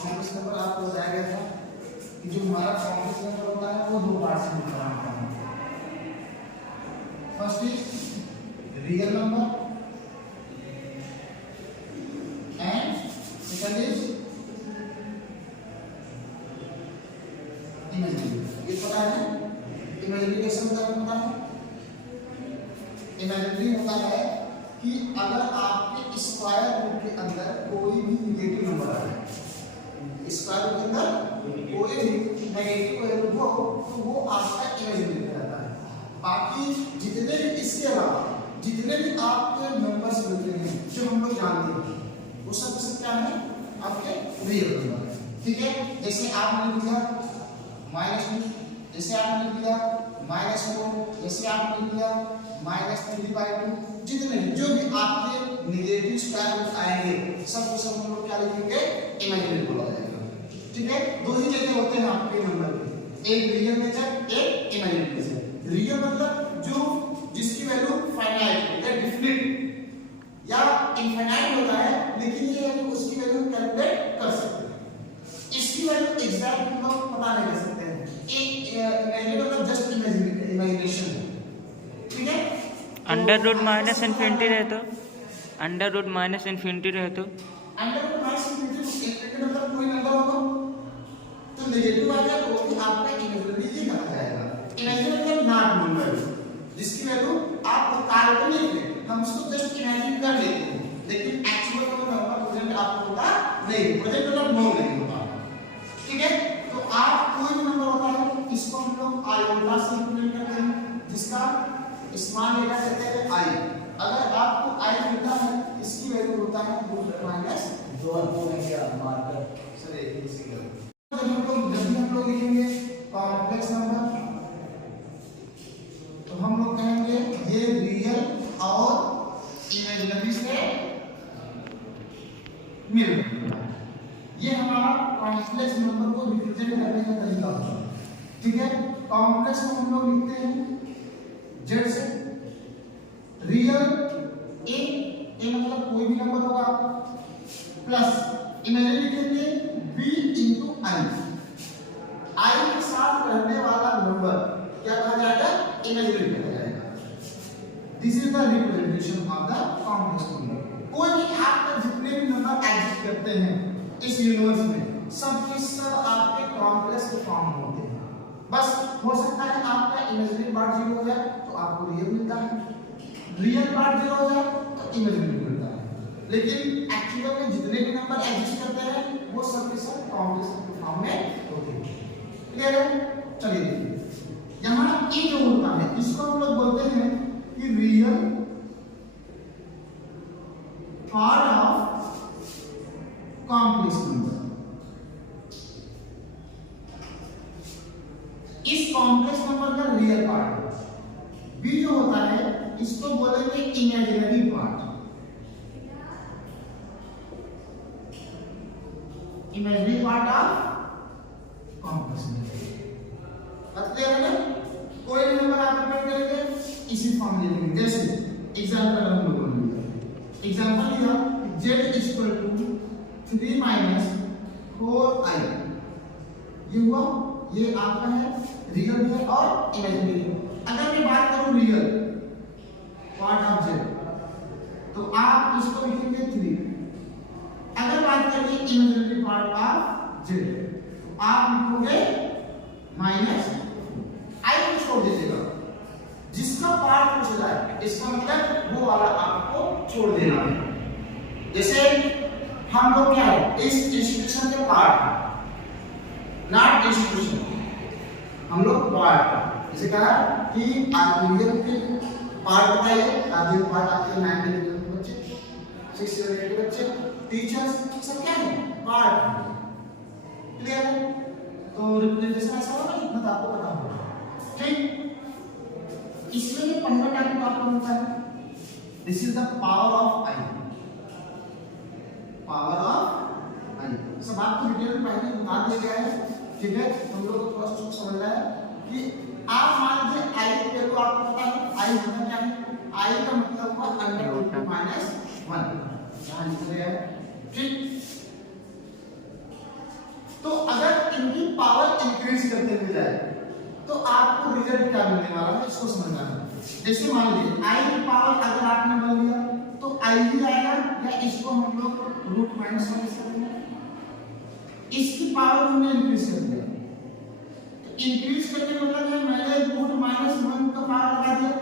Complex number आपको बताया गया था कि जो हमारा कॉम्प्लेक्स नंबर होता है वो दो पार्ट से मिलता है। First is real number and second is imaginary. ये पता है ना इमेजिनरी कैसे होता है? पता है इमेजिनरी होता है कि अगर आपके स्क्वायर रूट के अंदर कोई भी नेगेटिव नंबर आ जाए, स्क्वायर रूट के अंदर कोई भी नेगेटिव वैल्यू हो तो वो आपका इमेजिनरी रहता है। बाकी जितने भी इसके अलावा जितने भी आपके नंबर्स मिलते हैं जो हम लोग जानते हैं वो सब क्या है? आपके रियल नंबर है। ठीक है, जैसे आपने लिखा -2, जैसे आपने लिखा -4, जैसे आपने लिखा -3/2, जितने जो भी आपके नेगेटिव स्क्वायर रूट आएंगे सब हम लोग क्या लिखेंगे? इमेजिनरी बोला जाएगा। ठीक है, दो ही जगह होते हैं आपके नंबर के, एक रियल मेजर, एक इमेजिनरी मेजर। रियल मतलब जो जिसकी वैल्यू फाइनाइट या डेफिनिट या इनफाइनाइट होता है, लेकिन ये है कि उसकी वैल्यू कैलकुलेट कर सकते हैं। इसकी वैल्यू एग्जैक्ट हम लोग पता नहीं कर सकते हैं। एक इमेजिनरी मतलब जस्ट इमेजिनेशन। ठीक है, अंडर रूट माइनस इन्फिनिटी रहे तो अंडर रूट माइनस इन्फिनिटी रहे तो मतलब कोई नंबर होगा तो नेगेटिव आ जाए तो वो भी आपका इमेजिनरी ही कहा जाएगा। इमेजिनरी मतलब नॉट नोन वैल्यू, जिसकी वैल्यू आप काल्पनिक है, हम उसको जस्ट इमेजिन कर लेते हैं, लेकिन एक्चुअल में नंबर प्रेजेंट आपको होता नहीं, प्रेजेंट मतलब नोन नहीं होता। ठीक है, तो आप कोई भी नंबर होता है इसको हम लोग आयोटा से रिप्रेजेंट करते हैं, जिसका स्मॉल लेटर कहते हैं आई। अगर आपको आई मिलता है इसकी वैल्यू होता है -2 मार्कर सर इसी का। जब हम लोग लिखेंगे कॉम्प्लेक्स नंबर तो हम लोग कहेंगे ये रियल और इमेजिनरी से मिल रहा है। ये हमारा कॉम्प्लेक्स नंबर को रिप्रेजेंट करने का तरीका होता है। ठीक है, कॉम्प्लेक्स को हम लोग लिखते हैं जेड से, रियल ए मतलब कोई भी नंबर होगा प्लस इमेजिनरी लिखेंगे b into i। i के साथ रहने वाला नंबर क्या कहा जाएगा? इमेजिनरी कहा जाएगा। This is the representation of the complex number. कोई भी आपका जितने भी नंबर एग्जिस्ट करते हैं इस यूनिवर्स में सब के सब आपके कॉम्प्लेक्स के फॉर्म होते हैं। बस हो सकता है आपका इमेजिनरी पार्ट 0 हो जाए तो आपको रियल मिलता है, रियल पार्ट 0 हो जाए तो इमेजिनरी मिलता है, लेकिन एक्चुअल में जितने भी नंबर एग्जिस्ट करते हैं वो सब के सब कॉम्प्लेक्स फॉर्म में होते हैं। क्लियर है? चलिए देखिए, यहाँ ई जो होता है इसको हम लोग बोलते हैं कि real part of complex number. इस कॉम्प्लेक्स नंबर का रियल पार्ट बी जो होता है इसको बोलेंगे imaginary part. Imaginary part of complex number. मतलब है ना, कोई नंबर आप प्रिपेयर करेंगे इसी फॉर्म में लिखेंगे। जैसे एग्जांपल हम लोग लेंगे, एग्जांपल लिया z = 3 - 4i। ये हुआ, ये आपका है रियल भी है और इमेजिनरी है। अगर मैं बात करूं रियल पार्ट ऑफ z तो आप इसको लिखेंगे 3। अगर बात करें इमेजिनरी पार्ट ऑफ z तो आप लिखोगे -i को छोड़ दीजिएगा, जिसका पार्ट पूछा जाए इसका मतलब वो वाला आपको छोड़ देना है। जैसे हम लोग क्या है इस इंस्टीट्यूशन के पार्ट नॉट इंस्टीट्यूशन, हम लोग पार्ट जैसे कहा कि आर्कियल के पार्ट बताइए। आर्कियल पार्ट आपके 9 के बच्चे, 6 से 8 के बच्चे, टीचर्स सब क्या है पार्ट। क्लियर है? तो रिप्रेजेंटेशन ऐसा होगा इतना तो आपको पता होगा। ठीक, इसमें ये पहला टाइप आपको मिलता है, this is the power of i. Power of i सब आपको डिटेल में पहले बता दिया गया है। ठीक है, हम लोग को थोड़ा सा समझना है कि आप मान लीजिए आई की वैल्यू आपको पता है, आई होता क्या है? आई का मतलब हुआ अंडर रूट माइनस 1, यहाँ लिख रहे हैं, ठीक। तो अगर इनकी पावर इंक्रीज करते हुए जाए तो आपको रिजल्ट क्या मिलने वाला है, इसको समझना है। जैसे मान लीजिए आई की पावर अगर आपने मान लिया तो आई ही आएगा, या इसको हम लोग रूट माइनस 1 कर देंगे, इसकी पावर हमने इंक्रीज कर दिया। तो इंक्रीज करने का मतलब है मैंने रूट माइनस 1 का पावर लगा दिया,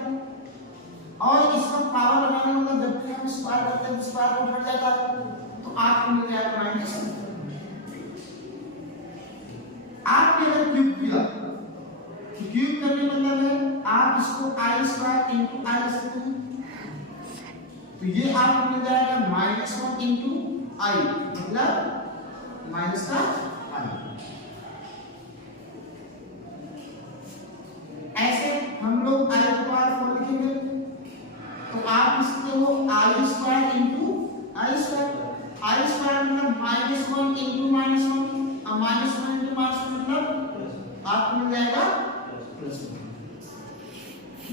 और इसका पावर लगाने का मतलब जब भी हम स्क्वायर करते हैं स्क्वायर रूट हट जाता है, तो आपको मिल जाएगा माइनस। आपने अगर क्यूब किया तो क्यूब करने का मतलब है आप इसको आई स्क्वायर इंटू आई लिख सकते हैं, तो ये आपको मिल जाएगा माइनस 1 इंटू आई, मतलब माइनस का आई। ऐसे हम लोग आई की पावर 4 लिखेंगे, तो आप लिखते हो आई स्क्वायर इंटू आई स्क्वायर मतलब माइनस 1 इंटू माइनस 1, और माइनस 1 इंटू माइनस 1 मतलब आपको मिल जाएगा प्लस 1।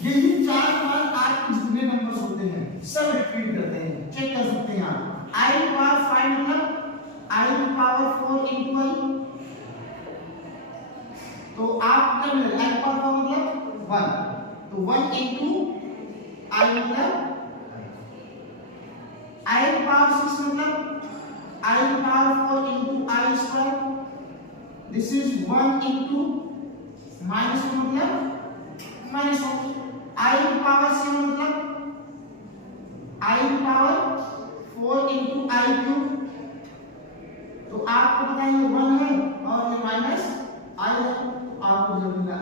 यही चार बार आपके जितने नंबर्स होते हैं सब रिपीट करते हैं, चेक कर सकते हैं आप। आई की पावर 5 मतलब आई की पावर 4 इंटू आई, तो आप क्या मिलेगा आई की पावर 4 मतलब 1, तो 1 इंटू आई मतलब आई की पावर 6 मतलब आई की power 4 into I square, this is 1 into minus 1 मतलब माइनस 1, आई की पावर 7 मतलब आई की पावर 4 इंटू आई क्यूब, तो आपको पता है ये 1 है और ये माइनस आई है, आपको जब मिला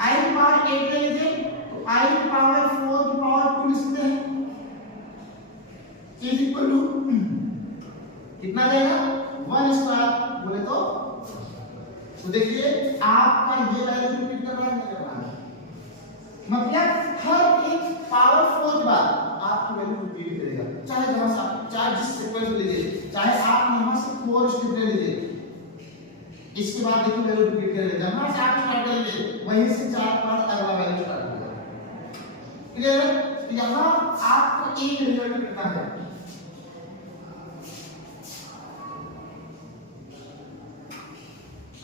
आई की पावर 8 ले लीजिए, तो आई की पावर 4 की पावर 2 लिखते हैं, इज इक्वल टू कितना देगा 1 स्क्वायर बोले तो देखिए आपका ये वैल्यू रिपीट कर रहा है मेरे पास, मतलब हर एक पावर 4 के बाद आपकी वैल्यू रिपीट करेगा, चाहे जहां से आप चाहे जिस सीक्वेंस में लीजिए, चाहे आप यहां से 4 स्टेप ले लीजिए, इसके बाद देखिए वैल्यू रिपीट करेगा, जहां से आप स्टार्ट करेंगे वहीं से 4 के बाद अगला वैल्यू स्टार्ट होगा, क्लियर है। तो यहां आपको एक रिजल्ट मिलता है,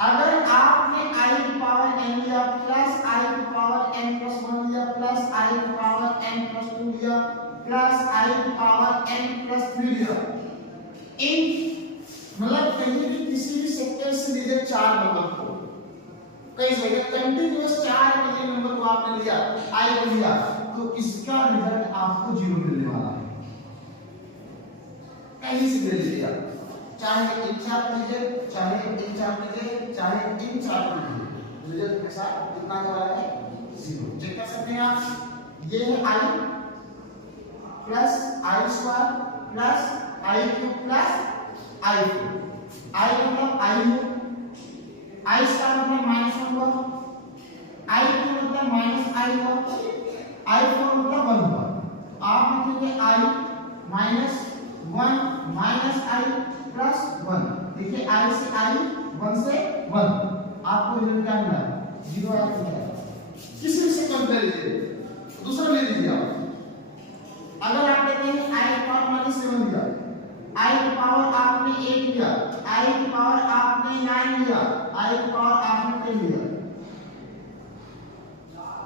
अगर आपने आई की पावर n लिया प्लस आई की पावर n प्लस 1 लिया प्लस आई की पावर n प्लस 2 लिया प्लस आई की पावर n प्लस 3 लिया, इन मतलब कहीं भी किसी भी सेक्टर से लीजिए 4 नंबर को, कई जगह कंटीन्यूअस 4 नंबर को आपने लिया आई को लिया, तो इसका रिजल्ट आपको 0 मिलने वाला है, कहीं से ले लीजिए, चाहे इन 4 लीजिए चाहे इन 4 लीजिए चाहे इन 4 लीजिए, रिजल्ट के साथ कितना आ रहा है 0, चेक कर सकते हैं आप। ये है i plus i square plus i cube plus i cube, i मतलब आई है, आई स्क्वायर मतलब माइनस 1 हुआ, आई क्यूब मतलब माइनस आई हुआ, आई 4 मतलब 1 हुआ, आप लिखेंगे आई माइनस 1 माइनस आई प्लस 1, देखिए आई से आई 1 से 1, आपको रिजल्ट क्या मिला 0 आया मिला। किसी से कंपेयर लीजिए, दूसरा ले लीजिए आप, अगर आप कहते हैं आई की पावर माइनस 7 लिया, आई की पावर आपने 8 लिया, आई की पावर आपने 9 लिया, आई की पावर आपने 10 लिया,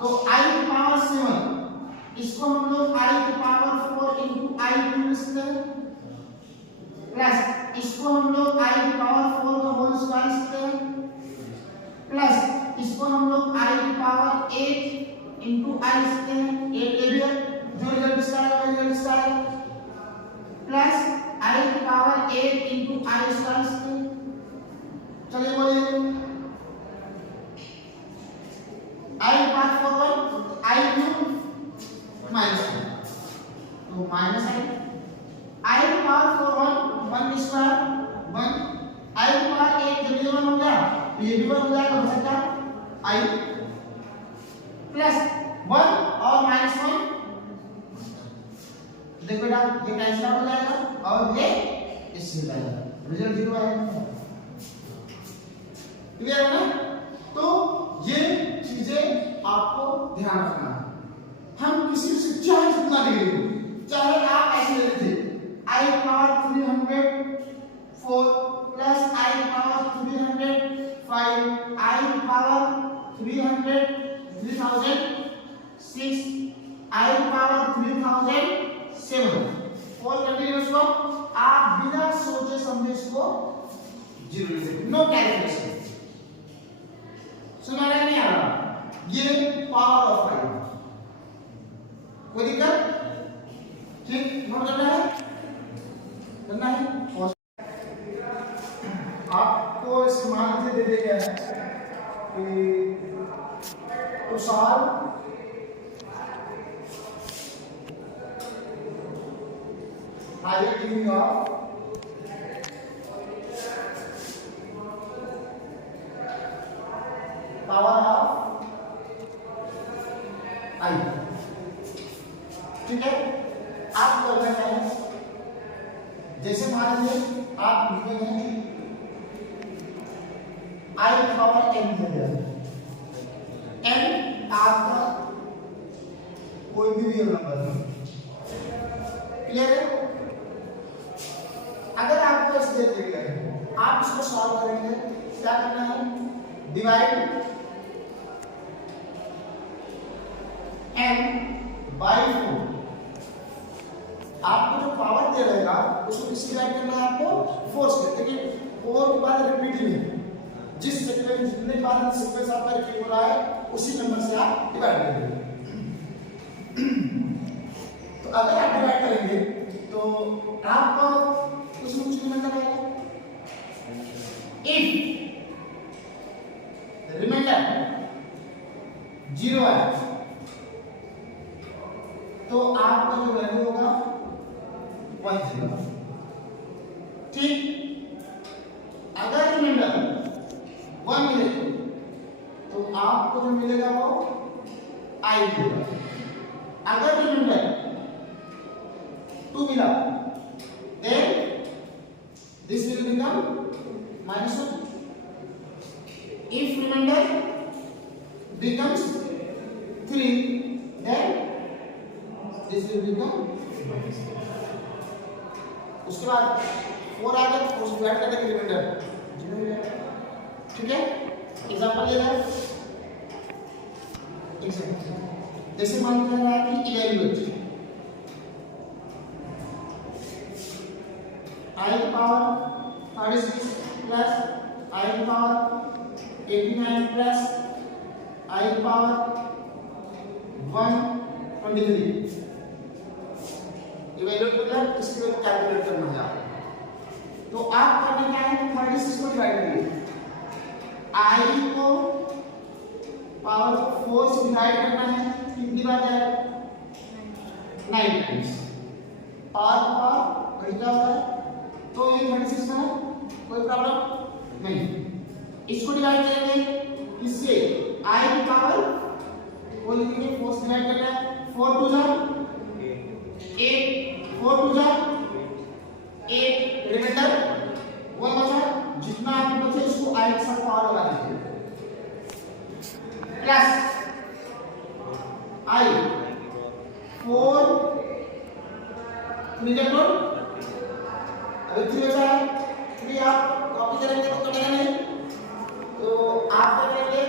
तो आई की पावर 7 इसको हम लोग आई की पावर 4 इंटू आई क्यूब लिखते हैं, प्लस इसको हम लोग आई की पावर 4 का होल स्क्वायर लिखते हैं, प्लस इसको हम लोग आई की पावर 8 इंटू आई लिखते हैं, 8 ले लिया, जो रिजल्ट इसका आएगा रिजल्ट इसका आएगा, प्लस आई की पावर 8 इंटू आई स्क्वायर लिखते हैं, चलिए बोलिए आई की पावर 4 आई क्यूब माइनस 1, तो माइनस आई की पावर 1 स्क्वायर 1, आई की पावर 8 जब ये 1 हो गया तो ये भी 1 हो जाएगा, हो सकता आई प्लस 1 और माइनस 1, देखो बेटा ये कैंसिल हो जाएगा और ये इससे हो जाएगा, रिजल्ट 0 आएगा, क्लियर है ना। तो ये चीजें आपको ध्यान रखना है, किसी से चाहे जितना डिग्री हो, चाहे आप ऐसे ले लीजिए आई पावर 304 प्लस आई पावर 305 आई पावर 3006 आई पावर 3007 और कंटिन्यूअस को आप बिना सोचे समझे इसको जीरो ले सकते, नो कैलकुलेशन। सुना रहे नहीं आ रहा, ये पावर ऑफ फाइव, कोई दिक्कत? ठीक, नोट करना है, करना है। आपको इस मान से दे दिया गया है कि Tushar higher degree of power of i, ठीक है। आप करना क्या है, जैसे मान लीजिए आप लिखेंगे आई पावर एन दिया गया, एन आपका कोई भी रियल नंबर है, क्लियर है। अगर आपको इस दे दिया गया है, आप इसको सॉल्व करेंगे, क्या करना है, डिवाइड n बाई 4, आपको जो पावर दे रहेगा उसको किससे डिवाइड करना है, आपको 4 से। देखिए 4 के बाद रिपीटिंग जिस सीक्वेंस जितने बार सीक्वेंस आपका रिपीट हो रहा है उसी नंबर से आप डिवाइड करेंगे। तो अगर आप डिवाइड करेंगे तो आपको कुछ न कुछ रिमाइंडर आएगा। इफ रिमाइंडर 0 है तो आपका जो वैल्यू होगा 10, ठीक। अगर रिमाइंडर 1 मिले तो आपको जो मिलेगा वो i मिलेगा। अगर रिमाइंडर 2 मिला then this will become -1. If remainder becomes 3 then this will become उसके बाद 4 आ गया, उसको डिवाइड कर देंगे रिमाइंडर 0 हो जाएगा, ठीक है। एग्जांपल ले रहा है, जैसे मान कर रहा है कि इवैल्यूएट आई पावर 36 प्लस आई पावर 89 प्लस आई पावर 123, इवैल्यूएट मतलब इसको कैलकुलेट करना है आपको। तो आप करना क्या है, 36 को डिवाइड करिए, आई को पावर 4 से डिवाइड करना है, कितनी बार जाएगा 9 टाइम्स, पावर घटा होता है तो ये 36 का है, कोई प्रॉब्लम नहीं। इसको डिवाइड करेंगे किससे, आई की पावर वो लिखेंगे 4 से डिवाइड करना है, 4 2 जा 8, 4 2 जा 8, रिमाइंडर 1 बचा, जितना आपको बचे उसको आई के साथ पावर लगा दीजिए, प्लस आई 4 3 जा 2, अभी 3 बचा है, 3 आप कॉपी करेंगे तो कटेगा नहीं, तो आप क्या करेंगे,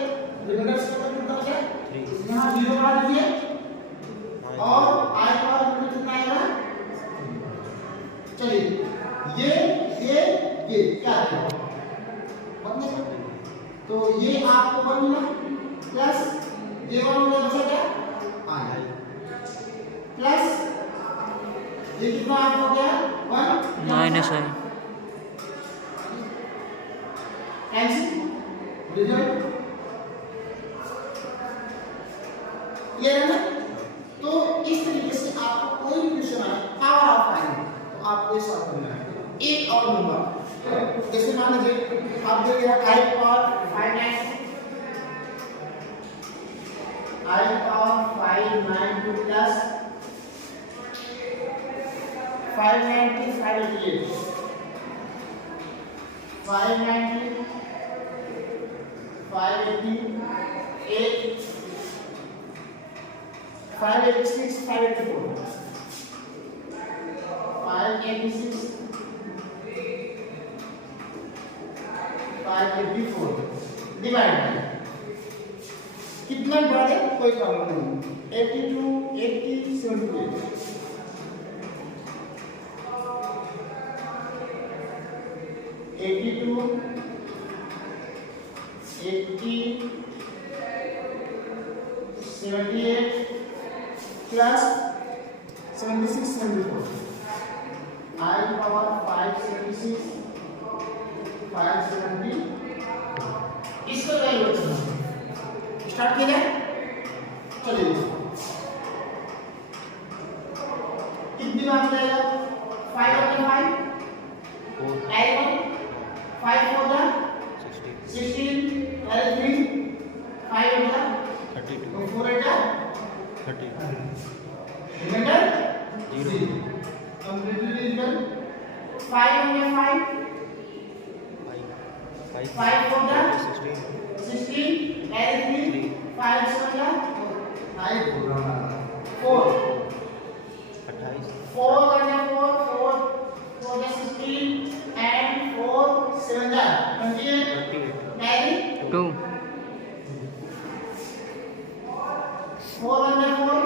रिमाइंडर से कितना बचा, यहाँ 0 बढ़ा दीजिए और आई पावर में कितना आएगा, चलिए ये क्या है 1 है, तो ये आपको 1 मिला प्लस ये 1 हो गया, बचा क्या आई प्लस ये कितना आपको हो गया 1 माइनस आई, रिजल्ट क्लियर है ना। तो इस तरीके से आपको कोई भी क्वेश्चन आए पावर ऑफ आई तो आपको सॉल्व करना है। एक और नंबर जैसे मान लीजिए आप दे दिया आई पावर 592 प्लस 590 588 590 588 588 586, 584. 586, 584 डिवाइड कितना बढ़े कोई काम नहीं 82, 80, 78 82, 80, 78 plus 76, 74 I power 576 570 इसको वैल्यू स्टार्ट किया जाए चलिए कितनी बार जाएगा 5 और 5 add 1 5 for the 16 add 3 5 for the 32 4 at the 30 remainder 0 completely equal 5 and 5 5 for the 16 add 3 5 for the 5 4 4 and 4 for the 16 and 4 7 the 28 carry 2 4 and 4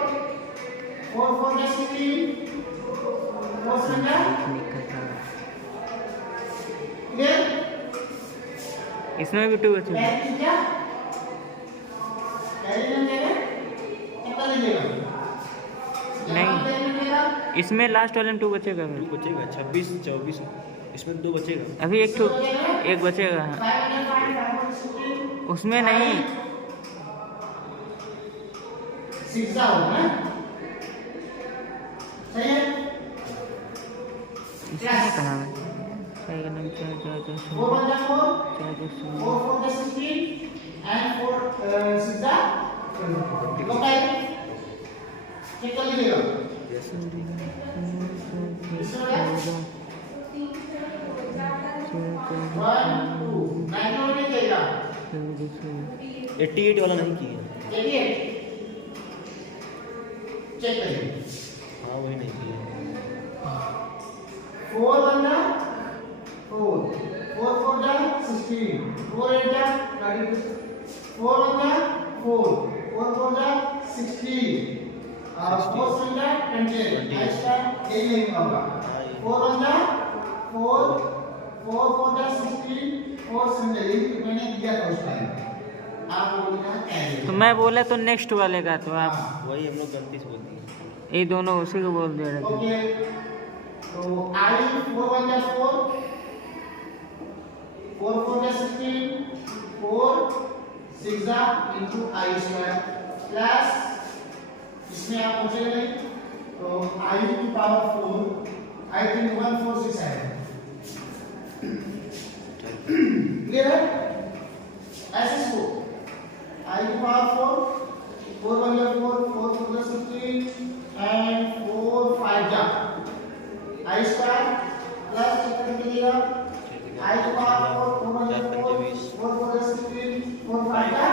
4 for the 16 4 7 the clear इसमें भी 2 बचे कैरी क्या कैरी नहीं देगा कितना लीजिएगा नहीं इसमें लास्ट वाले में 2 बचेगा फिर बचेगा 26 24 इसमें 2 बचेगा अभी एक बचेगा उसमें नहीं 6 होगा सही है इसमें कहाँ है सही का नाम क्या 4 1 4 4 for the 16 and 4 6 the loci check कर लीजिएगा वन टू 9 होने चाहिए 88 वाला नहीं किया 88 चेक करिए हाँ वही नहीं किया 4 1 4 4 for the 16 4 8 the 32 4 1 4 4 for the 16 4 7 the 28 ऐसा यही नहीं होगा 4 1 4 4 for the 16 4 7 the मैंने दिया था उस टाइम आप लोगों ने क्या तो मैं बोला तो नेक्स्ट वाले का तो आप वही हम लोग गलती से बोल दिए ये दोनों उसी को बोल दे रहे थे ओके तो I 4 1 4 4 for the 16 4 6 into I square plus इसमें आप पूछेंगे नहीं तो I की पावर 4 I think 1 4 6 है क्लियर है ऐसे इसको I की पावर 4 4 1 4 4 for the 16 and 4 5 जा I square plus कितना मिलेगा I to power 4 4 1 4 4 for the 16 4 5 का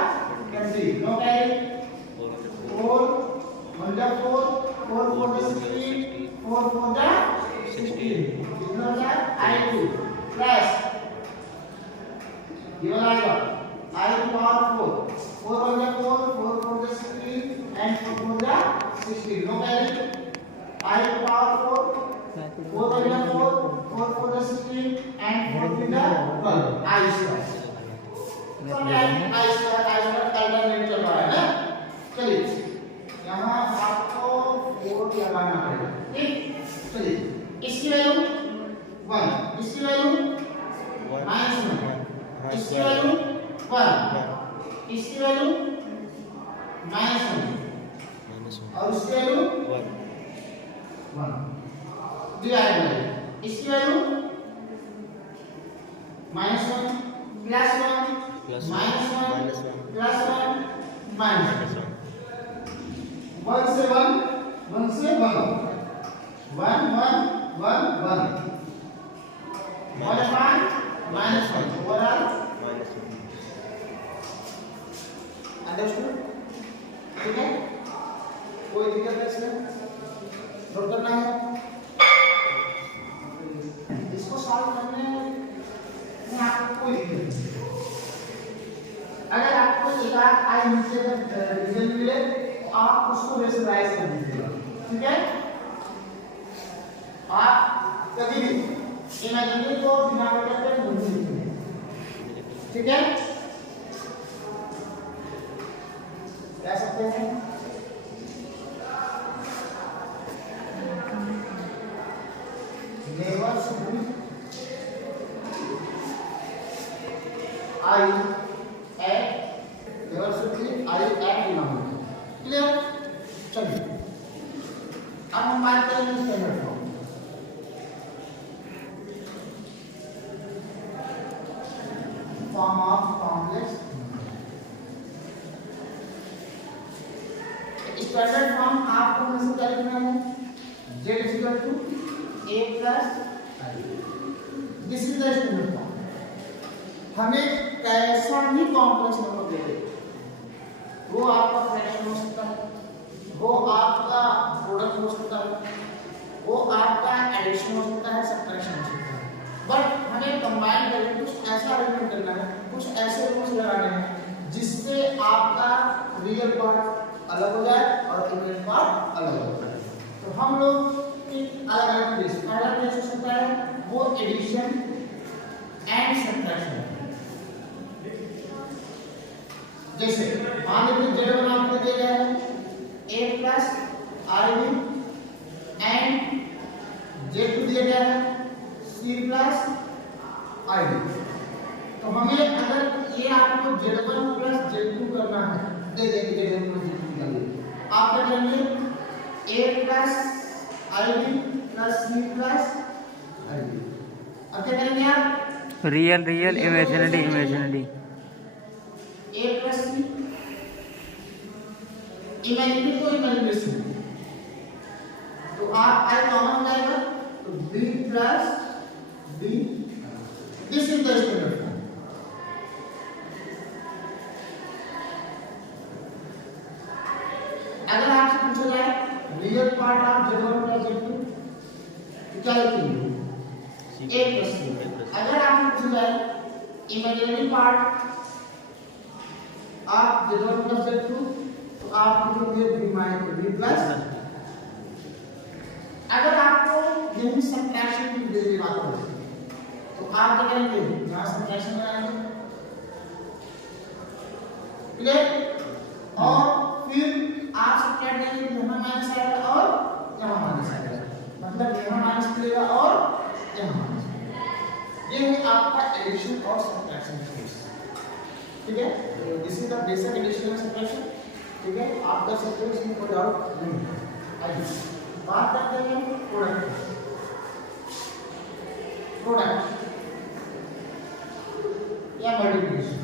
20 no carry 4 1 the 4 4 for the 16 4 for the 16 कितना होगा I 2 plus ये वाला आएगा I to power 4 4 1 the 4 4 for the 16 and 4 for the 16 no carry I to power 4 4 1 the 4 4 for the 16 and 4 for the 12 I square तो I square alternate चल रहा है ना चलिए यहाँ आपको 4 लगाना पड़ेगा ठीक चलिए इसकी वैल्यू 1 इसकी वैल्यू -1 इसकी वैल्यू 1 इसकी वैल्यू -1 और इसकी वैल्यू 1 डिवाइड बाय इसकी वैल्यू -1 +1 -1 +1 -1 1 से 1 1 से 1 1 1 1 1 1 upon -1 overall understood ठीक है कोई दिक्कत नहीं इसमें, नोट करना है। इसको सॉल्व करने में आपको कोई दिक्कत नहीं। अगर आपको एक आध आई नीचे रिजल्ट मिले तो आप उसको रेशनलाइज कर दीजिएगा, ठीक है। आप कभी भी इमेजिनरी को डिनोमिनेटर पे नहीं लिखेंगे, ठीक है। कह सकते हैं never should be i never should be i at denominator, clear. चलिए अब हम बात करेंगे standard form. Form of complex standard form आपको हमेशा क्या लिखना है, z equal to a plus i। This is the standard form. हमें कैसा भी कॉम्प्लेक्स नंबर दे दे, वो आपका फ्रैक्शन हो सकता है, वो आपका प्रोडक्ट हो सकता है, वो आपका एडिशन हो सकता है, सब्ट्रैक्शन हो सकता है, बट हमें कंबाइन करके कुछ ऐसा अरेंजमेंट करना है, कुछ ऐसे रूल्स लगाने हैं जिससे आपका रियल पार्ट अलग हो जाए और इमेजिनरी पार्ट अलग हो जाए। तो हम लोग तीन अलग अलग केस, पहला केस हो सकता है वो एडिशन एंड सब्ट्रैक्शन। जैसे मान लीजिए z1 आपको दिया गया है a plus ib and z2 दिया गया है c प्लस id। तो हमें अगर ये आपको z1 प्लस z2 करना है, दे देंगे z1 प्लस z2 करेंगे, आप क्या करेंगे a plus ib plus c plus id। अब क्या करेंगे आप real real imaginary imaginary a plus c imaginary को इमेजिनरी, तो आप i कॉमन जाएगा तो b plus b। This is the standard form. अगर आपसे पूछा जाए real part of z1 plus z2 तो क्या लिखेंगे a प्लस c। अगर आपसे पूछा जाए imaginary part of z1 plus z2 तो आप लिखेंगे b माइनस b प्लस। अगर आपको यही सब्ट्रैक्शन की डिग्री बात करें तो आप क्या करेंगे, यहाँ सब्ट्रैक्शन बनाएंगे, क्लियर। और फिर आप सब्ट्रैक्ट करेंगे, यहाँ माइनस आएगा और यहाँ माइनस आएगा, मतलब यहाँ माइनस मिलेगा और यहाँ माइनस। ये है आपका एडिशन और सब्ट्रैक्शन का केस, ठीक है। This is the basic addition and subtraction, ठीक है। आप कर सकते हो, इसमें कोई डाउट नहीं है। आइए बात करते हैं प्रोडक्ट। प्रोडक्ट या मल्टीप्लिकेशन।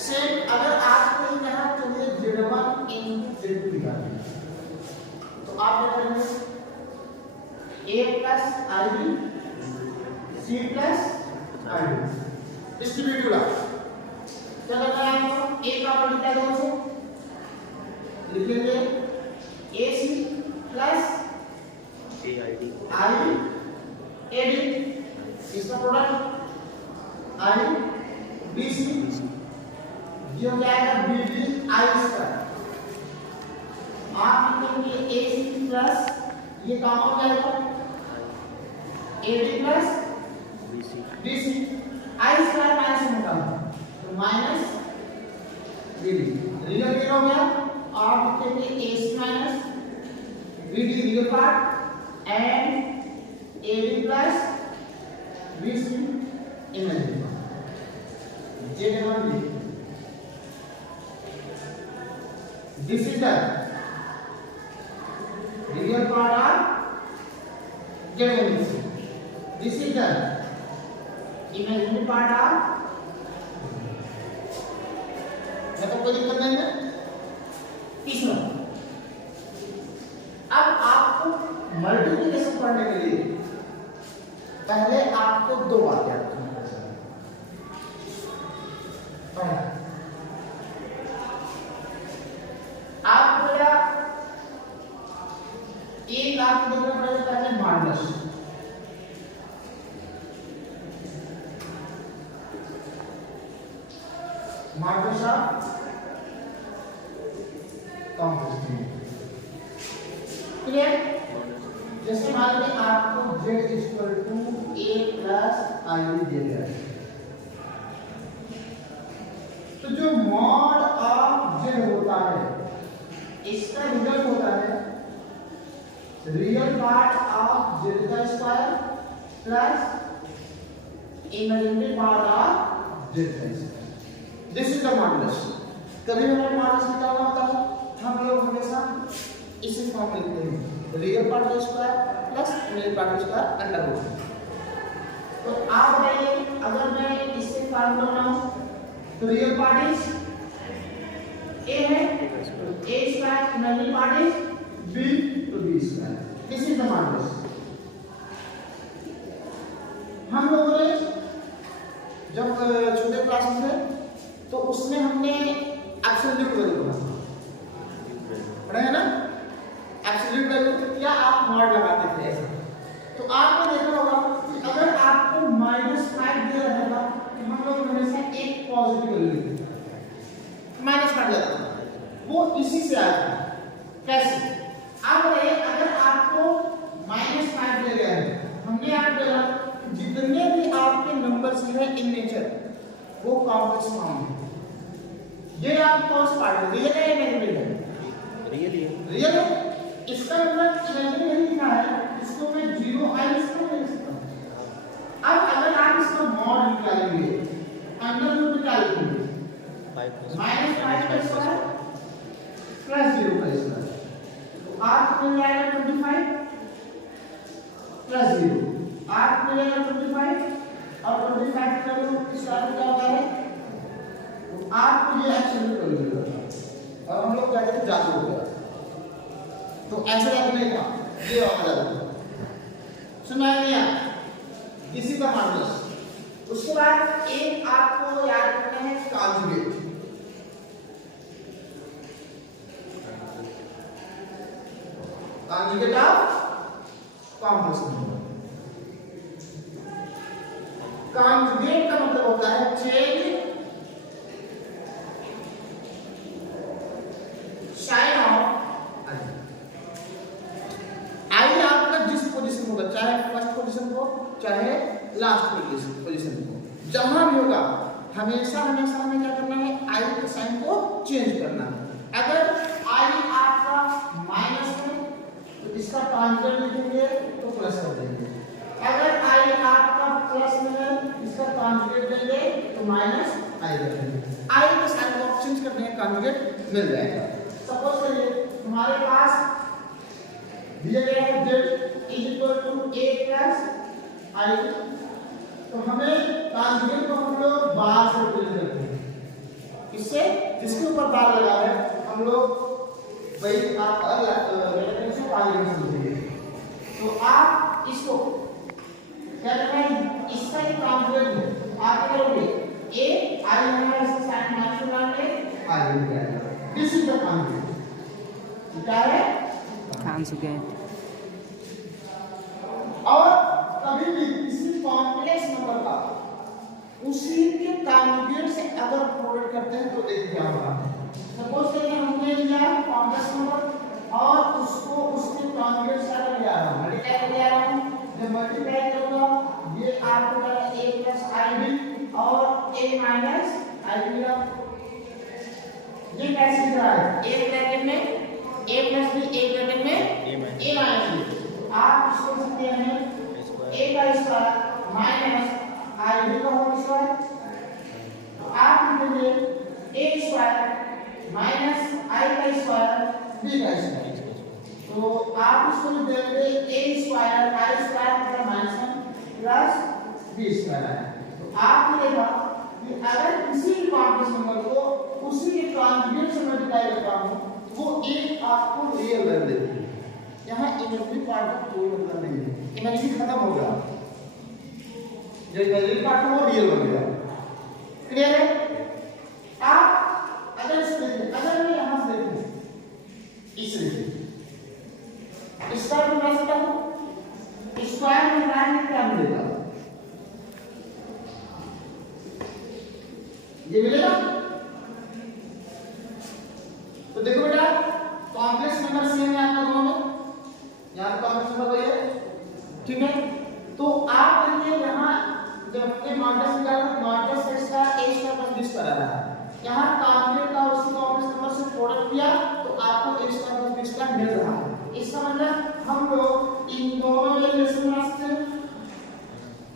सेम अगर आपको यहाँ चाहिए z1 into z2 निकालना तो आप क्या करेंगे a plus ib c plus id distributive law क्या करना है आपको, a का मल्टीप्लाई दो से लिखेंगे ac plus AID ib ad, इसका प्रोडक्ट id bc, ये हो जाएगा bd i स्क्वायर। आप लिखेंगे ac प्लस ये कॉमन हो जाएगा ad plus bc, i square minus में निकालना तो माइनस bd, रियल रियल हो गया। आप लिखेंगे ac minus bd real part and ad plus bc imaginary part. z1 this is the real part of z1, this is the imaginary part of, मतलब कोई दिक्कत नहीं है। तीसरा, अब आपको मल्टीप्लिकेशन पढ़ने के लिए पहले आपको दो बात याद रखनी है। पहला, आप मेरा एक आपको देखना पड़ेगा पहले minus, minus of complex. Clear? जैसे मान लीजिए आपको z equal to a plus i दिया गया है, तो जो मॉड ऑफ z होता है इसका रिजल्ट होता है रियल पार्ट ऑफ z का square plus imaginary part of z का square. This is the modulus. कभी हमें मॉडुलस निकालना होता है, हम लोग हमेशा इसी फॉर्म में लिखते हैं, रियल पार्ट का स्क्वायर प्लस इमेजिनरी पार्ट का स्क्वायर अंडर रूट। तो आप बताइए, अगर मैं इससे फार्मूला बनाऊं तो रियल पार्ट इज a है, तो a square, imaginary part is b, तो b square. This is the modulus. हम लोगों ने जब छोटे क्लास में थे तो उसमें हमने एब्सोल्यूट वैल्यू पढ़ा है ना, एब्सोल्यूट वैल्यू क्या आप मॉड लगाते थे ऐसा। तो आपने देखा होगा कि अगर आपको -5 दिया रहेगा तो हम लोग हमेशा एक पॉजिटिव वैल्यू लेते हैं, -5 जाता था, वो इसी से आया था। कैसे? अब बताइए, अगर आपको -5 दिया गया है, हमने आपको बोला जितने भी आपके नंबर्स हैं इन नेचर वो कॉम्प्लेक्स फॉर्म है। ये आपका फर्स्ट पार्ट है, रियल है या इमेजिनरी है? रियल है। इसका मतलब इमेजिनरी नहीं लिखा है, इसको मैं 0i इसको ले सकता हूं। अब अगर आप इसका मॉड निकालेंगे, अंडर रूट निकालेंगे, -5 का स्क्वायर प्लस 0 का स्क्वायर, तो आपको मिल जाएगा 25 प्लस 0, आपको मिल जाएगा 25 और 25 का स्क्वायर क्या होता है, तो आपको ये एब्सोल्यूट वैल्यू मिलेगा। और हम लोग कहते हैं जादू हो गया, तो ऐसे जादू नहीं था, ये वाला जादू सुना नहीं आप, इसी का मॉडुलस। उसके बाद एक आपको याद रखना है conjugate. Conjugate of complex number. Conjugate का मतलब होता है चेंज साइन ऑफ आई। आपका जिस पोजीशन होगा, चाहे फर्स्ट पोजीशन हो चाहे लास्ट पोजीशन हो, जहां भी होगा हमेशा हमें क्या करना है, आई के साइन को चेंज करना है। अगर आई आपका माइनस है तो इसका कॉन्जुगेट लिखेंगे तो प्लस कर देंगे। अगर आई आपका प्लस में है, इसका कॉन्जुगेट देंगे तो माइनस आई कर देंगे। आई के साइन को चेंज करने का कॉन्जुगेट मिल जाएगा। सपोज करिए हमारे पास दिया गया है z equal to a plus i, तो हमें कॉन्जुगेट को हम लोग बार से रिप्रेजेंट करते हैं। इससे जिसके ऊपर बार लगा है हम लोग वही आप रिलेटिव से कॉन्जुगेट समझिए। तो आप इसको क्या करना है, इसका ही कॉन्जुगेट है, आप क्या करोगे, a i हमारा इसका साइन माइनस लगाएंगे, i बन जाएगा। This is the conjugate. क्या है? कॉन्जुगेट। और कभी भी किसी कॉम्प्लेक्स नंबर का उसी के कॉन्जुगेट से अगर प्रोडक्ट करते हैं तो देखिए क्या होगा। सपोज करिए हमने लिया कॉम्प्लेक्स नंबर और उसको उसके कॉन्जुगेट से अगर लिया है, मल्टीप्लाई कर लिया है, जब मल्टीप्लाई करूंगा ये आपको मिलेगा a प्लस ib और a माइनस ib मिला। ये कैसे दिख रहा है, a ब्रैकेट में a plus b, a bracket में a माइनस b। आप इसको लिखते हैं a का स्क्वायर माइनस ib का होल स्क्वायर, तो आप लिखेंगे a स्क्वायर माइनस i का स्क्वायर b का स्क्वायर। तो आप इसको लिख देंगे a स्क्वायर i स्क्वायर मतलब माइनस प्लस b स्क्वायर है। तो आप देखा कि अगर किसी भी कॉम्प्लेक्स नंबर को उसी के कॉन्जुगेट से मल्टीप्लाई करता हूं वो एक आपको रियल वैल्यू देती है। यहाँ इमेजिनरी पार्ट का कोई मतलब नहीं है, इमेजिनरी खत्म हो गया। जो इमेजिनरी पार्ट है वो रियल बन गया। क्लियर है? आप अगर इस देखिए, अगर मैं यहां से देखूं इस देखिए इसका भी मैं सकता हूं स्क्वायर में लाइन क्या मिलेगा, ये मिलेगा। तो देखो बेटा कॉम्प्लेक्स नंबर सेम है आपका दोनों में, यहां पे कॉम्प्लेक्स नंबर वही है, ठीक है। तो आप देखिए यहां जब के मॉडल्स निकालना मॉडल्स x का a square plus b square आ रहा है, यहां कॉम्प्लेक्स का उसके कॉम्प्लेक्स नंबर से प्रोडक्ट किया तो आपको a square plus b square मिल रहा है। इसका मतलब हम लोग इन दोनों में रिलेशन बना सकते हैं।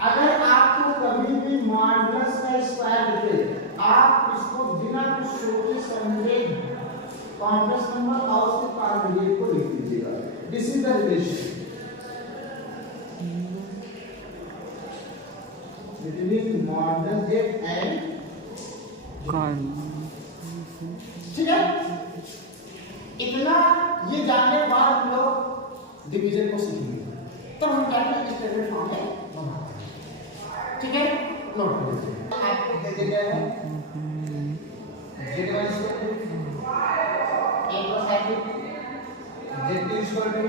अगर आपको कभी भी मॉडल्स का स्क्वायर दिखे आप इसको बिना कुछ सोचे समझे कॉम्प्लेक्स नंबर और उसके कॉन्जुगेट को लिख दीजिएगा। This is the relation between model z and ठीक है। इतना ये जानने के बाद हम लोग डिवीजन को सीखेंगे, तब हम जाके स्टैंडर्ड फॉर्म में बनाते हैं, ठीक है। नोट कर लीजिए आप दे दिया है z1 a plus ib z2 equal to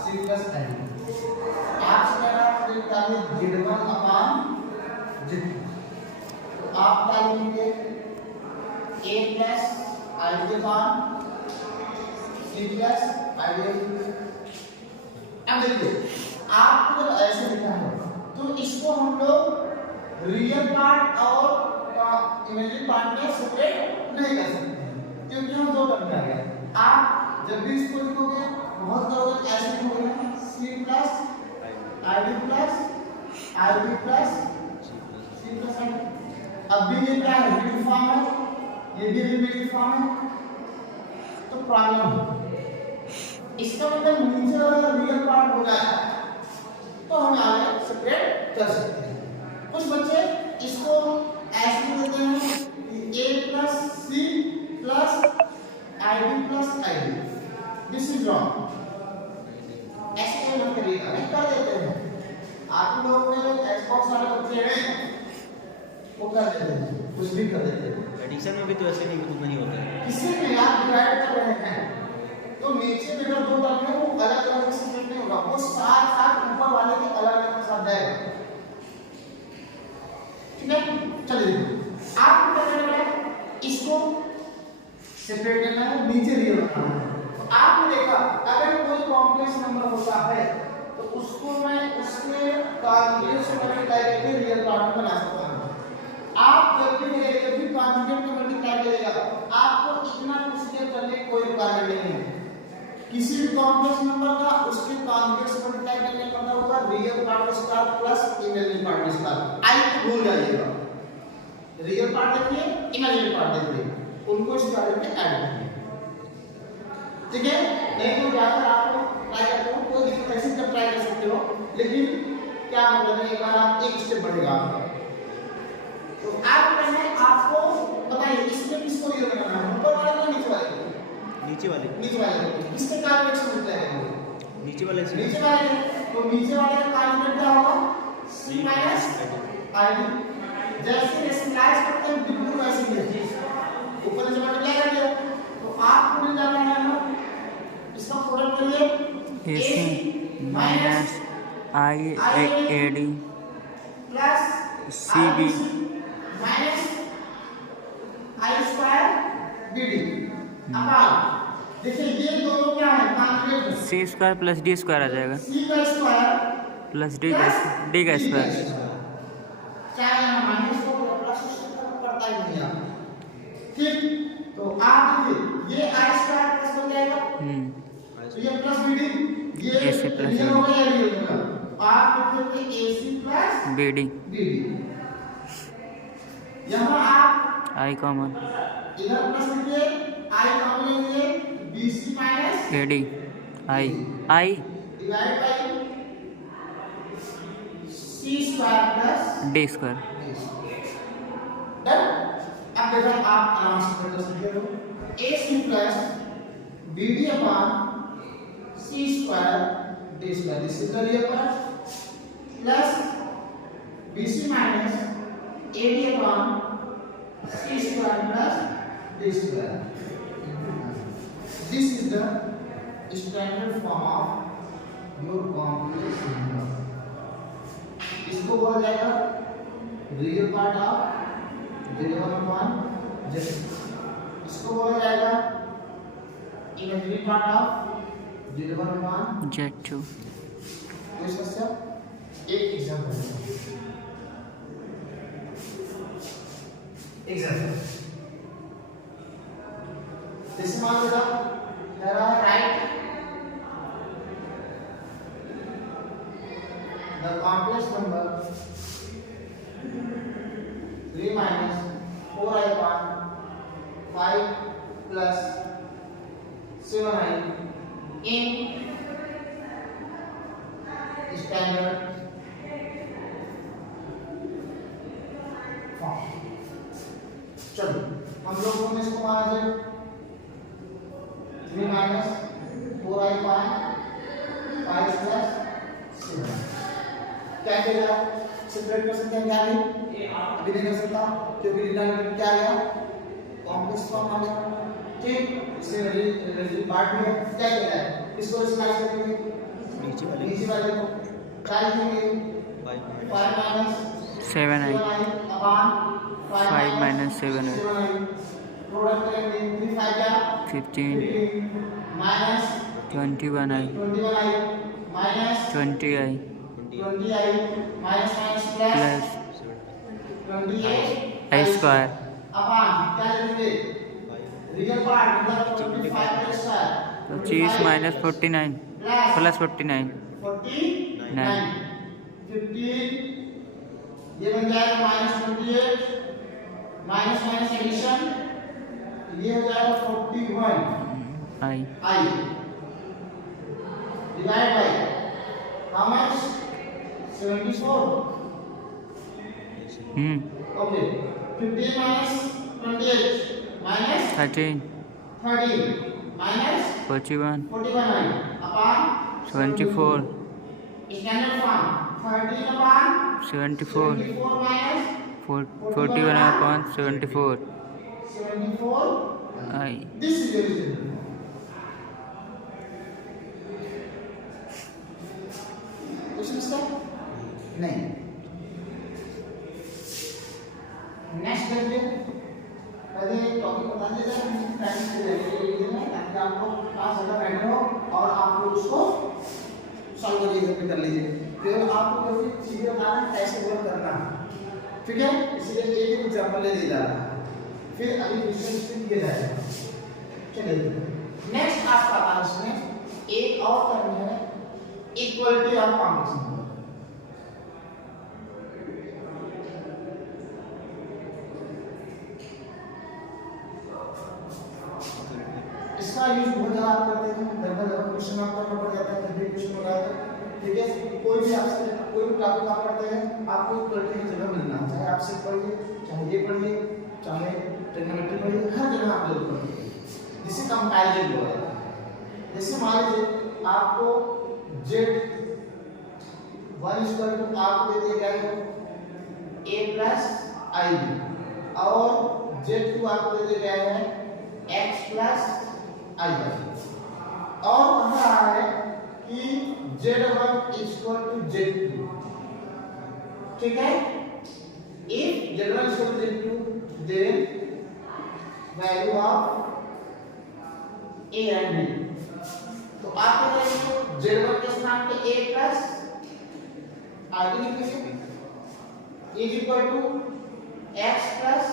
c plus n। आप इसमें z1 अपॉन z2, तो आप डालेंगे a plus ib upon c plus ib। अब देखिए आपको जब ऐसे लिखा है तो इसको हम लोग रियल पार्ट और इमेजिनरी पार्ट में सेपरेट नहीं कर सकते क्योंकि हम दो टर्म में आ गए। आप जब भी इसको लिखोगे बहुत करोगे ऐसे लिखोगे c plus ib plus ib plus c plus ib। अब भी ये क्या है रिपीट फॉर्म है, ये भी रिपीट फॉर्म है, तो प्रॉब्लम है। इसका मतलब नीचे वाला रियल पार्ट हो जाए तो हम आगे सेपरेट कर सकते हैं। कुछ बच्चे इसको ऐसे देते हैं कि a plus c plus ib plus ib, this is wrong. ऐसे मत करिएगा, नहीं कर देते हैं आप लोग में एक्सबॉक्स वाले बच्चे हैं वो कर देते हैं, कुछ भी कर देते हैं। एडिशन में भी तो ऐसे नहीं होता है, किसी में आप डिवाइड कर रहे हैं तो नीचे में जो दो टर्म है वो अलग अलग से सेपरेट नहीं होगा, वो साथ साथ ऊपर वाले के अलग अलग साथ जाएगा, ठीक है। चलिए आप क्या करना है इसको सेपरेट करना है, नीचे रियल बनाना है। तो आपने देखा अगर कोई कॉम्प्लेक्स नंबर होता है तो उसको मैं उसके कॉन्जुगेट से मल्टीप्लाई करके रियल पार्ट में बना सकता हूं। आप जब भी कॉन्जुगेट को मल्टीप्लाई करेगा आपको इतना प्रोसीजर करने की कोई रिक्वायरमेंट नहीं है। किसी भी कॉम्प्लेक्स नंबर का उसके कॉन्जुगेट से मल्टीप्लाई करने का मतलब होगा real part square plus imaginary part square. I को भूल जाइएगा, रियल पार्ट देखिए इमेजिनरी पार्ट देखिए, उनको इस बारे में ऐड करिए, ठीक है। नहीं तो ज्यादा आपको ट्राई करते हो कोई दिक्कत ऐसे जब ट्राई कर सकते हो, लेकिन क्या मतलब है एक बार आप एक स्टेप बढ़ेगा आपका। तो आप पहले आपको बताइए इसमें किसको रियल बनाना है, ऊपर वाले या नीचे वाले? नीचे वाले किसके कॉन्जुगेट से मिलता है? नीचे वाले से नीचे वाले, तो नीचे वाले का कॉन्जुगेट क्या होगा c माइनस ib। जैसे रेशनलाइज करते हैं बिल्कुल वैसे ही ऊपर से मल्टीप्लाई कर दिया तो आपको मिल जाता है ना इसका प्रोडक्ट करिए ac minus iad plus cb minus i square bd upon देखिए ये दोनों क्या है conjugate c square plus d square आ जाएगा c का स्क्वायर प्लस d का स्क्वायर, चाहे यहाँ माइनस हो या प्लस हो पड़ता ही नहीं है, ठीक। तो आप देखिए ये i स्क्वायर प्लस हो जाएगा तो ये प्लस bd ये AC प्लस रियल हो गया रियल हो गया। आप लिखेंगे ac प्लस bd bd। यहाँ आप i कॉमन इधर प्लस लिखिए i कॉमन लीजिए bc minus ad i divide by c square plus d square. Done. अब देखो आप आराम से कर सकते हो ac plus bd upon C square D square. This is the real part plus BC minus AD upon C square plus D square. This is the standard form of your complex number. इसको बोला जाएगा real part of Z1 Z. इसको बोला जाएगा imaginary part of Z1 Z2. कोई समस्या? एक example जैसे मान लो मेरा right the complex number 3 minus 4i upon 5 plus 7i in standard form. चलो हम लोगों ने इसको माना जाए 3 minus 4i upon 5 plus 7. क्या किया सेपरेट कर सकते हैं क्या नहीं अभी नहीं कर सकता क्योंकि डिनोमिनेटर क्या आ गया कॉम्प्लेक्स फॉर्म आ गया ठीक इससे रिलेटेड पार्ट में क्या किया है इसको स्लाइस करेंगे नीचे वाले को क्या लिखेंगे 5 minus 7i upon 5 minus 7i product करेंगे 3 5 क्या 15 minus 21i 21i minus 20i 20i minus plus 28 i square upon क्या लिखेंगे रियल पार्ट मतलब 25 plus square 25 minus 49 plus 49 49 15 ये बन जाएगा minus 28 minus minus एडिशन ये हो जाएगा 41 i divide by how much 74 okay 15 minus 28 minus 13 13 minus 41 41 upon 24 standard form 13 upon 74 74 minus 41 upon 74 74 i this is very simple question इसका नहीं next देखिए पहले टॉपिक बता दीजिए प्रैक्टिस करिए ताकि आपको क्लास ज़्यादा बेटर हो और आप लोग उसको सॉल्व करिए घर पे कर लीजिए फिर आपको कोई चीज़ें बताना कैसे वर्क करना ठीक है इसलिए एक एग्जांपल ले लिया जा रहा है फिर अभी क्वेश्चन किया जाएगा चलिए नेक्स्ट आपका क्लास में एक और करनी है इक्वलिटी ऑफ कॉम्प्लेक्स नंबर इसका यूज बहुत ज्यादा आप करते हैं लगभग क्वेश्चन आप करना पड़ जाता है कभी क्वेश्चन हो रहा है ठीक है कोई भी आपसे कोई भी टॉपिक आप पढ़ते हैं आपको इक्वलिटी की जगह मिलना चाहे आप सिर्फ पढ़िए चाहे ये पढ़िए चाहे ट्रिग्नोमेट्री पढ़िए हर जगह आप जरूर पढ़िए जिसे कंपैरिजन बोला जाता है जैसे मान लीजिए आपको Z1 इक्वल टू आपको दे दिया गया है a प्लस i और Z2 आपको दे दिया गया है x प्लस i और कहा रहा है कि Z1 इक्वल टू Z2 ठीक है if Z1 equal to Z2 then value of a and b तो आप क्या करेंगे Z1 के स्थान पे a प्लस आगे लिखेंगे is equal to x plus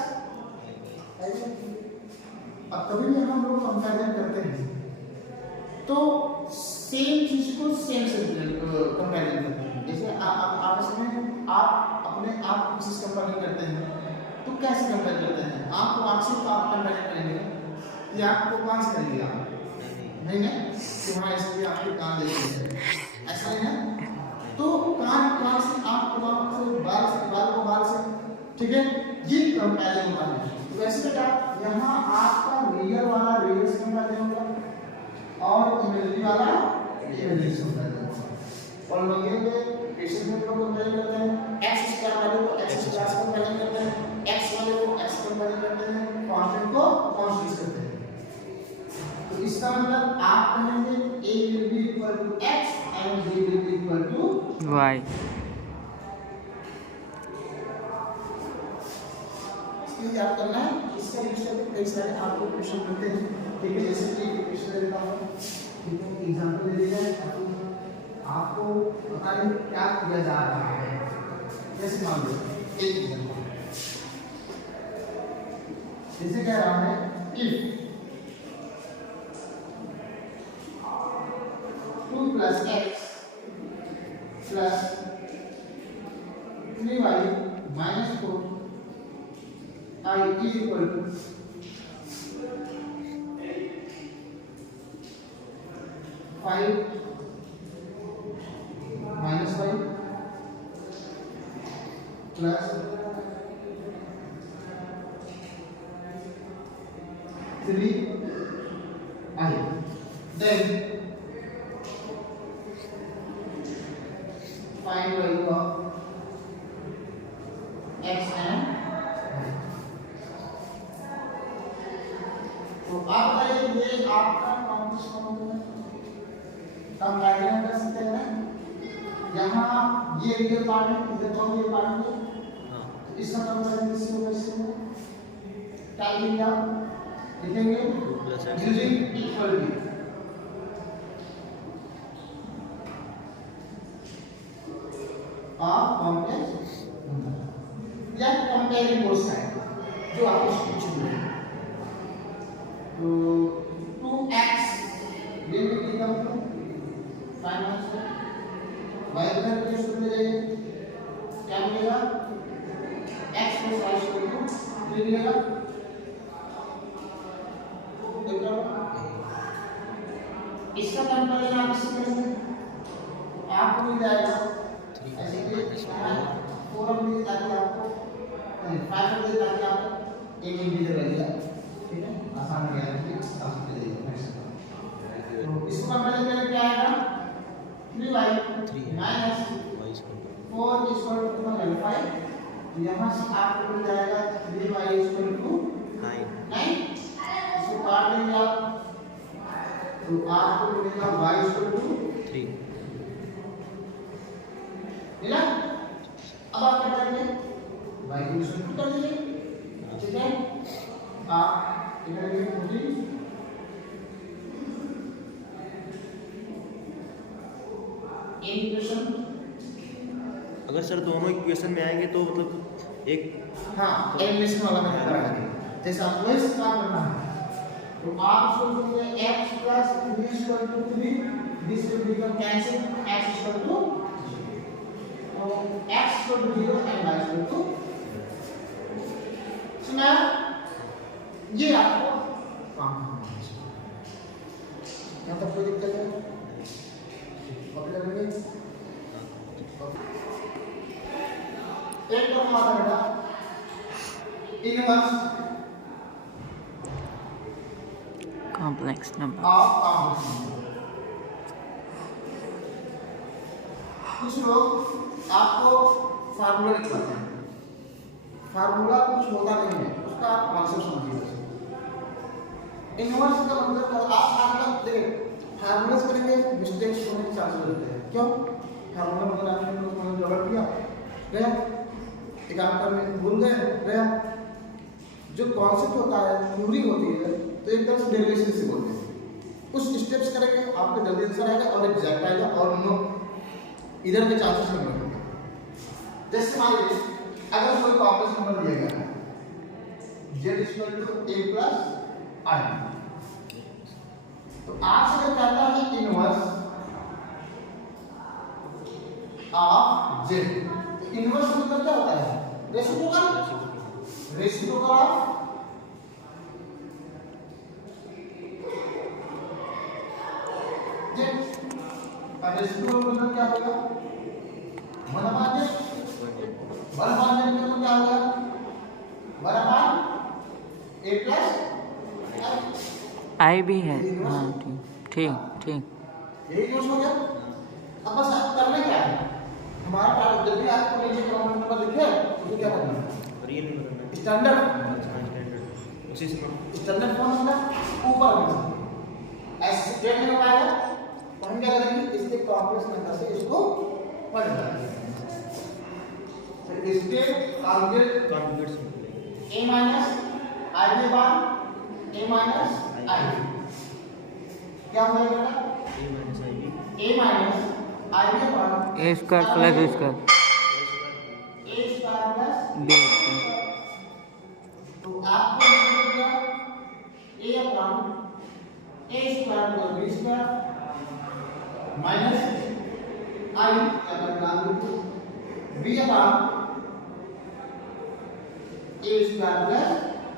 अब कभी भी हम लोग कंपैरिजन करते हैं तो सेम चीज को सेम से कंपैरिजन करते हैं जैसे आपस में आप अपने आप किसी से कंपैरिजन करते हैं तो कैसे कंपेयर करते हैं आपको आपसे तो आप कंपैरिजन करेंगे या आपको कौन से करेंगे आप नहीं ना कि हाँ ऐसे भी आपके कान देते हैं ऐसा नहीं है तो कान से आप बाल को बाल से ठीक है ये कंपैरिजन होता है तो वैसे बेटा यहाँ आपका रियल वाला रियल से कंपैरिजन होगा और इमेजिनरी वाला रेडिएशन और लोगे पेशेंट में लोग कंपेयर करते हैं x स्क्वायर वाले को x स्क्वायर से कंपेयर करते हैं x वाले को x कंपेयर करते हैं कांस्टेंट को कांस्टेंट करते हैं। तो इसका मतलब आप कहेंगे a will be equal to x and b will be equal to y। इसको याद करना है। इसका यूज करके कई सारे आपको क्वेश्चन मिलते हैं। ठीक है, जैसे कि क्वेश्चन दे देता हूं, ठीक है, एग्जांपल दे दिया है आपको पता नहीं क्या किया जा रहा है। जैसे मान लो एक एग्जांपल जैसे कह रहा है if 2 plus x plus 3y minus 4 I is equal to 5 minus 5 plus 3 I. Then find value of x and y. तो आप बताइए ये आपका कॉम्प्लेक्स है, हम डायग्राम कर सकते हैं ना। यहाँ ये रियल पार्ट है, इधर तो ये पार्ट है, तो इसका कंपेरिजन किससे होगा, इससे क्या लिखेंगे आप, लिखेंगे using equal two of complex या कंपेयरिंग बोथ साइड जो आपको पूछेंगे। तो 2x will become 5 minus 4 y इधर के सूत्र ले क्या मिलेगा x plus y square को 3 मिलेगा। इसका कंपेरिजन आप इससे करेंगे आपको मिल जाएगा ऐसे कि 4 हम लिख ताकि आपको 5 कर दे ताकि आपको एक इंटीजर रह जाए। ठीक है, आसान ज्ञान की आसान दे देंगे। तो इसको कंपेरिजन करें क्या आएगा 3y minus 4 equal to 5। यहाँ से आपको मिल जाएगा 3y equal to 9। इसको काट देंगे आप तो आपको मिलेगा y equal to 3। मिला। अब आप क्या करेंगे y को सब्स्टिट्यूट कर दीजिए। ठीक है, आप इधर ये पूरी इक्वेशन अगर सर दोनों इक्वेशन में आएंगे तो मतलब एक हाँ एलिमिनेशन वाला में कराएंगे। जैसे आपको इस काम करना है तो आप इसको लिखेंगे x plus b equal to 3 this will become cancel x equal to तो x equal to 0 and y equal to सुना ये आपको काम करना है। यहाँ तक कोई दिक्कत है कॉपी करेंगे एक और माता बेटा inverse complex number of complex number. कुछ लोग आपको फार्मूला लिखवाते हैं, फार्मूला कुछ होता नहीं है, उसका आप कॉन्सेप्ट समझिए। इनवर्स का मतलब आप फार्मूला देखिए फार्मूला से करेंगे मिस्टेक्स होने के चांसेस रहते हैं। क्यों? फार्मूला मतलब आपने उसमें गड़बड़ किया गया, एक आप करने भूल गए गया। जो कॉन्सेप्ट होता है थ्योरी होती है तो एक तरह से डेरिवेशन से बोलते हैं। कुछ स्टेप्स करेंगे आपको जल्दी आंसर आएगा और एग्जैक्ट आएगा और नो इधर के चांसेस कम होंगे। जैसे मान लीजिए अगर कोई कॉम्प्लेक्स नंबर दिया गया है z equal to a plus i तो आपसे क्या कहता है इनवर्स ऑफ z। इनवर्स मतलब क्या होता है रेसिप्रोकल ऑफ z। रेसिप्रोकल मतलब क्या होगा 1/z मतलब क्या होगा 1/a प्लस आई भी है। हाँ ठीक ठीक ठीक। यही यूज हो गया। अब बस आप करना क्या है, हमारा टारगेट जब भी आपको नीचे कॉमन नंबर दिखे तो क्या करना है, रियल नंबर करना है। स्टैंडर्ड स्टैंडर्ड उसी से स्टैंडर्ड फॉर्म नंबर ऊपर में ऐसे स्टेट में आएगा तो हम क्या करेंगे, इसके कॉम्प्लेक्स नंबर से इसको पढ़ लेंगे। तो state conjugate conjugates a minus i के बाद a माइनस i क्या हो जाएगा a minus i b a minus i के बाद a square plus b square a square plus b तो आपको मिल गया a upon a square plus b square minus i का नाम b upon a square plus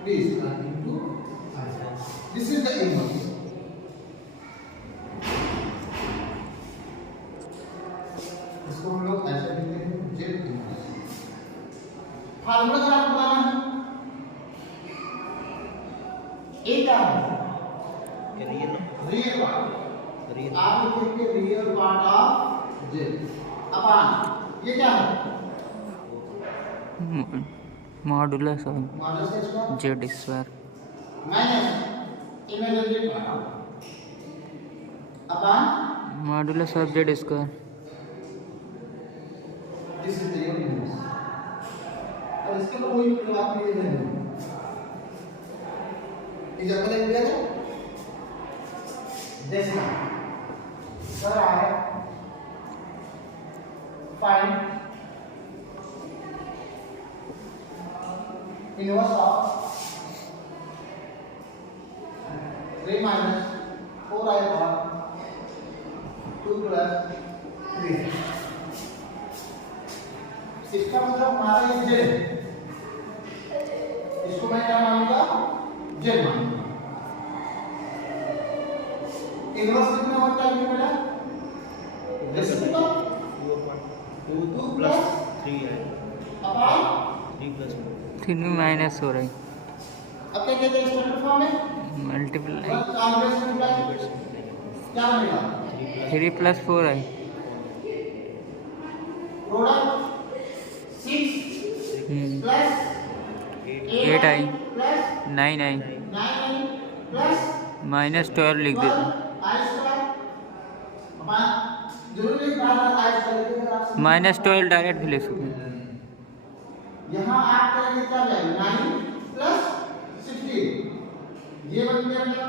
b square into i। This is the inverse. इसको हम लोग ऐसे लिखते हैं z इनवर्स। फार्मूला अगर आपको बताना है a क्या है, real number real part, real आप लिखेंगे real part of z upon ये क्या है modulus of minus x Z square minus imaginary part upon modulus of Z square this is the universe. और इसके ऊपर कोई बात नहीं है, एग्जांपल एक दिया है जैसे सर आया find inverse of 3 minus 4i upon 2 plus 3। इसका मतलब हमारा ये z, इसको मैं क्या मानूंगा z मानूंगा। इनवर्स कितना होता है बेटा, रेसिप्रोकल 2 प्लस 3 है अपॉन 3 प्लस 3 माइनस हो रही अब क्या कहते हैं स्टैंडर्ड फॉर्म में मल्टीप्लाई बस कॉम्प्लेक्स मल्टीप्लाई क्या बनेगा 3 plus 4 I product 6 plus 8 I plus 9 I 9 plus minus 12 लिख देते आई स्क्वायर जरूरी बात आई स्क्वायर माइनस 12 डायरेक्ट भी लिख सकते हैं। यहाँ आप करेंगे क्या जाएगा 9 प्लस 16 ये बन गया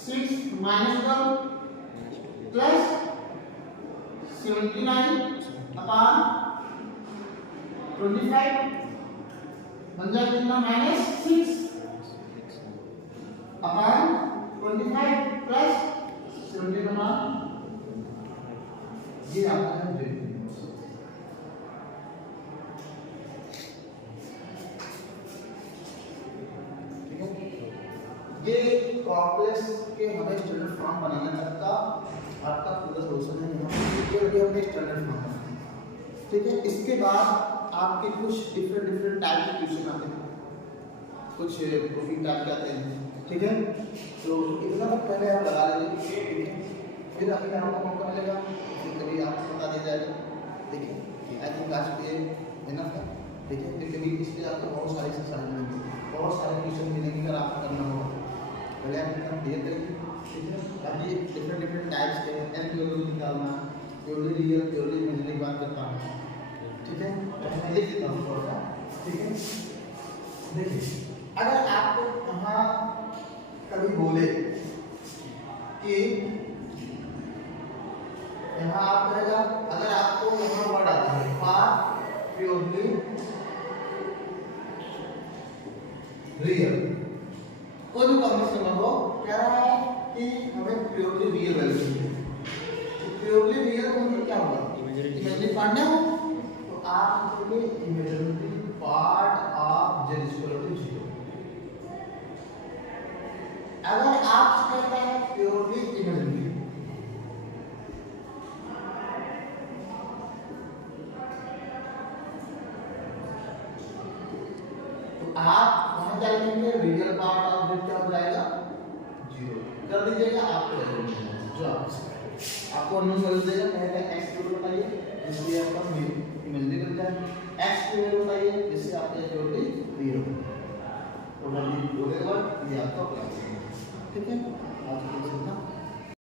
6 माइनस 12 प्लस 79 अपॉन 25 बन जाएगा कितना माइनस 6 अपॉन 25 प्लस 70 अपॉन ये आपका है z। ये कॉम्प्लेक्स के हमें स्टैंडर्ड फॉर्म बनाने तक का आपका पूरा सोल्यूशन है। यहाँ पे हमने स्टैंडर्ड फॉर्म बनाया, ठीक है। इसके बाद आपके कुछ डिफरेंट टाइप के क्वेश्चन आते हैं, कुछ प्रूफिंग टाइप के आते हैं, ठीक है। तो इतना तक पहले आप लगा लीजिए, ठीक है। फिर अभी आपको मौका मिलेगा कभी आपको बता दिया जाएगा, ठीक है। आई थिंक आज के इनफ है, ठीक है। फिर कभी इसलिए आपको बहुत सारे एक्सरसाइज मिलेंगे, बहुत सारे क्वेश्चन मिलेंगे अगर आपको करना होगा। पहले आप इतना क्लियर करिए, ठीक है। अभी डिफरेंट टाइप्स के एन थ्योरी निकालना, प्योरली रियल प्योरली इमेजिनरी की बात करता हूँ, ठीक है। तो मैं लिख देता हूँ थोड़ा सा, ठीक है। देखिए अगर आपको कहाँ कभी बोले कि यहाँ आप कहेगा, अगर आपको यहाँ वर्ड आता है फॉर प्योरली रियल, कोई भी कॉम्बिनेशन हो, कह रहा है कि हमें प्योरली रियल वैल्यू चाहिए। तो प्योरली रियल मतलब क्या होगा, इमेजिनरी पार्ट ना हो, तो आप लिखोगे imaginary part of z equal to 0। अगर आप कहते हैं प्योरली इमेजिनरी, आप वहां क्या लिखेंगे, रियल पार्ट ऑफ z क्या हो जाएगा 0 कर दीजिएगा, आपको जो आपको आपको अननोन वैल्यू देगा, पहले x की वैल्यू बताइए जिससे आपका इमेजिनरी बन जाए, x की वैल्यू बताइए जिससे आपका इक्वलिटी 0 तो वैल्यू बोलेगा ये आपका प्लस, ठीक है। आज के लिए इतना।